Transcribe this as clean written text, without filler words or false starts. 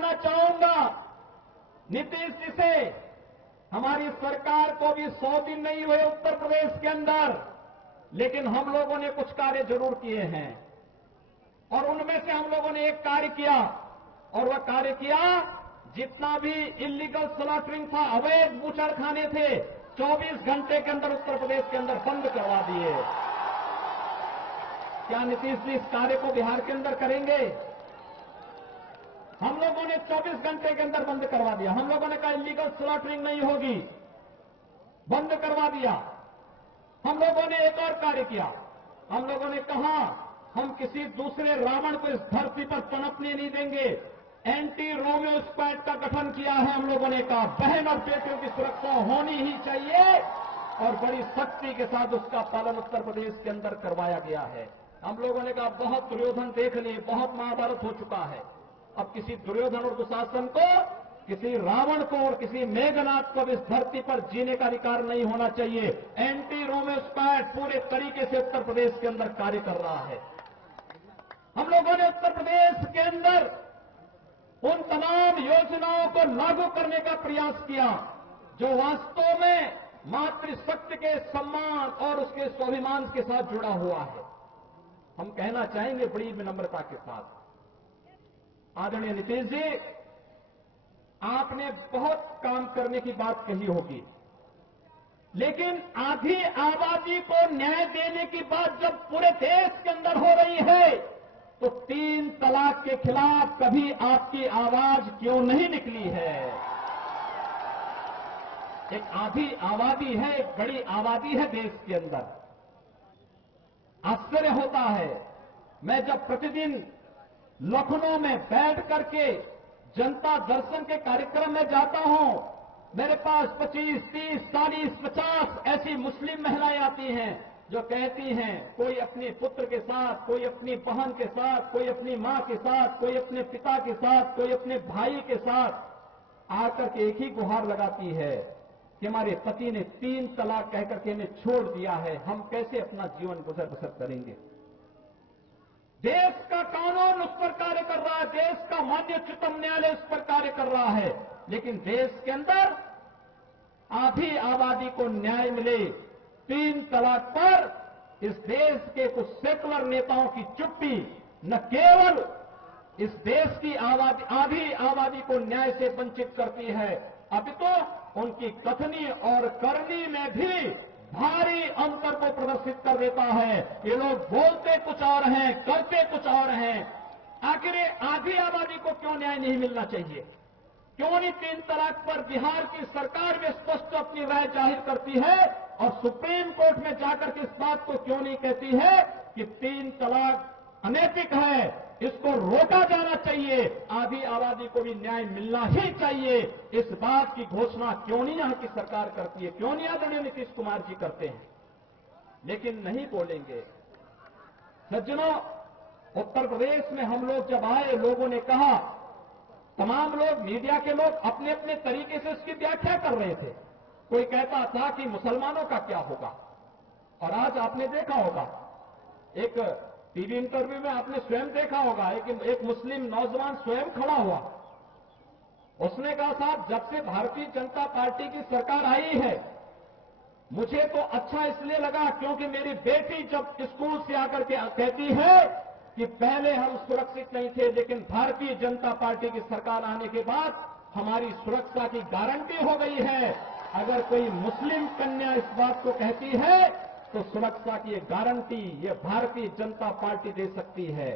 कहना चाहूंगा नीतीश जी से, हमारी सरकार को भी 100 दिन नहीं हुए उत्तर प्रदेश के अंदर, लेकिन हम लोगों ने कुछ कार्य जरूर किए हैं और उनमें से हम लोगों ने एक कार्य किया और वह कार्य किया, जितना भी इलीगल स्लॉटरिंग था, अवैध बूचड़खाने थे, 24 घंटे के अंदर उत्तर प्रदेश के अंदर बंद करवा दिए। क्या नीतीश जी इस कार्य को बिहार के अंदर करेंगे? हम लोगों ने 24 घंटे के अंदर बंद करवा दिया। हम लोगों ने कहा इलीगल स्लॉटरिंग नहीं होगी, बंद करवा दिया। हम लोगों ने एक और कार्य किया, हम लोगों ने कहा हम किसी दूसरे रावण को इस धरती पर पनपने नहीं देंगे। एंटी रोमियो स्क्वाड का गठन किया है। हम लोगों ने कहा बहन और बेटियों की सुरक्षा होनी ही चाहिए और बड़ी सख्ती के साथ उसका पालन उत्तर प्रदेश के अंदर करवाया गया है। हम लोगों ने कहा बहुत दुर्योधन देख लिए, बहुत महाभारत हो चुका है, अब किसी दुर्योधन और दुशासन को, किसी रावण को और किसी मेघनाथ को इस धरती पर जीने का अधिकार नहीं होना चाहिए। एंटी रोमियो स्क्वाड पूरे तरीके से उत्तर प्रदेश के अंदर कार्य कर रहा है। हम लोगों ने उत्तर प्रदेश के अंदर उन तमाम योजनाओं को लागू करने का प्रयास किया जो वास्तव में मातृशक्ति के सम्मान और उसके स्वाभिमान के साथ जुड़ा हुआ है। हम कहना चाहेंगे बड़ी विनम्रता के साथ, आदरणीय नीतीश जी, आपने बहुत काम करने की बात कही होगी, लेकिन आधी आबादी को न्याय देने की बात जब पूरे देश के अंदर हो रही है तो 3 तलाक के खिलाफ कभी आपकी आवाज क्यों नहीं निकली है? एक आधी आबादी है, एक बड़ी आबादी है देश के अंदर। आश्चर्य होता है, मैं जब प्रतिदिन लखनऊ में बैठ करके जनता दर्शन के कार्यक्रम में जाता हूं, मेरे पास 25, 30, 40, 50 ऐसी मुस्लिम महिलाएं आती हैं जो कहती हैं, कोई अपने पुत्र के साथ, कोई अपनी बहन के साथ, कोई अपनी मां के साथ, कोई अपने पिता के साथ, कोई अपने भाई के साथ आकर के एक ही गुहार लगाती है कि हमारे पति ने 3 तलाक कहकर के हमें छोड़ दिया है, हम कैसे अपना जीवन गुजर बसर करेंगे? देश का कानून उस पर कार्य कर रहा है, देश का माननीय उच्चतम न्यायालय उस पर कार्य कर रहा है, लेकिन देश के अंदर आधी आबादी को न्याय मिले 3 तलाक पर इस देश के कुछ सेकुलर नेताओं की चुप्पी न केवल इस देश की आधी आबादी को न्याय से वंचित करती है, अभी तो उनकी कथनी और करनी में भी भारी अंतर को प्रदर्शित कर देता है। ये लोग बोलते कुछ और हैं, करते कुछ और हैं। आखिर आधी आबादी को क्यों न्याय नहीं मिलना चाहिए? क्यों नहीं 3 तलाक पर बिहार की सरकार भी स्पष्ट अपनी राय जाहिर करती है और सुप्रीम कोर्ट में जाकर के इस बात को क्यों नहीं कहती है कि 3 तलाक अनैतिक है, इसको रोका जाना चाहिए, आधी आबादी को भी न्याय मिलना ही चाहिए? इस बात की घोषणा क्यों नहीं यहां की सरकार करती है? क्यों नहीं आदरणीय नीतीश कुमार जी करते हैं? लेकिन नहीं बोलेंगे। सज्जनों, उत्तर प्रदेश में हम लोग जब आए, लोगों ने कहा, तमाम लोग, मीडिया के लोग अपने अपने तरीके से उसकी व्याख्या कर रहे थे। कोई कहता था कि मुसलमानों का क्या होगा, और आज आपने देखा होगा, एक टीवी इंटरव्यू में आपने स्वयं देखा होगा, एक मुस्लिम नौजवान स्वयं खड़ा हुआ, उसने कहा साहब जब से भारतीय जनता पार्टी की सरकार आई है मुझे तो अच्छा इसलिए लगा क्योंकि मेरी बेटी जब स्कूल से आकर के कहती है कि पहले हम सुरक्षित नहीं थे, लेकिन भारतीय जनता पार्टी की सरकार आने के बाद हमारी सुरक्षा की गारंटी हो गई है। अगर कोई मुस्लिम कन्या इस बात को कहती है तो सुरक्षा की ये गारंटी ये भारतीय जनता पार्टी दे सकती है।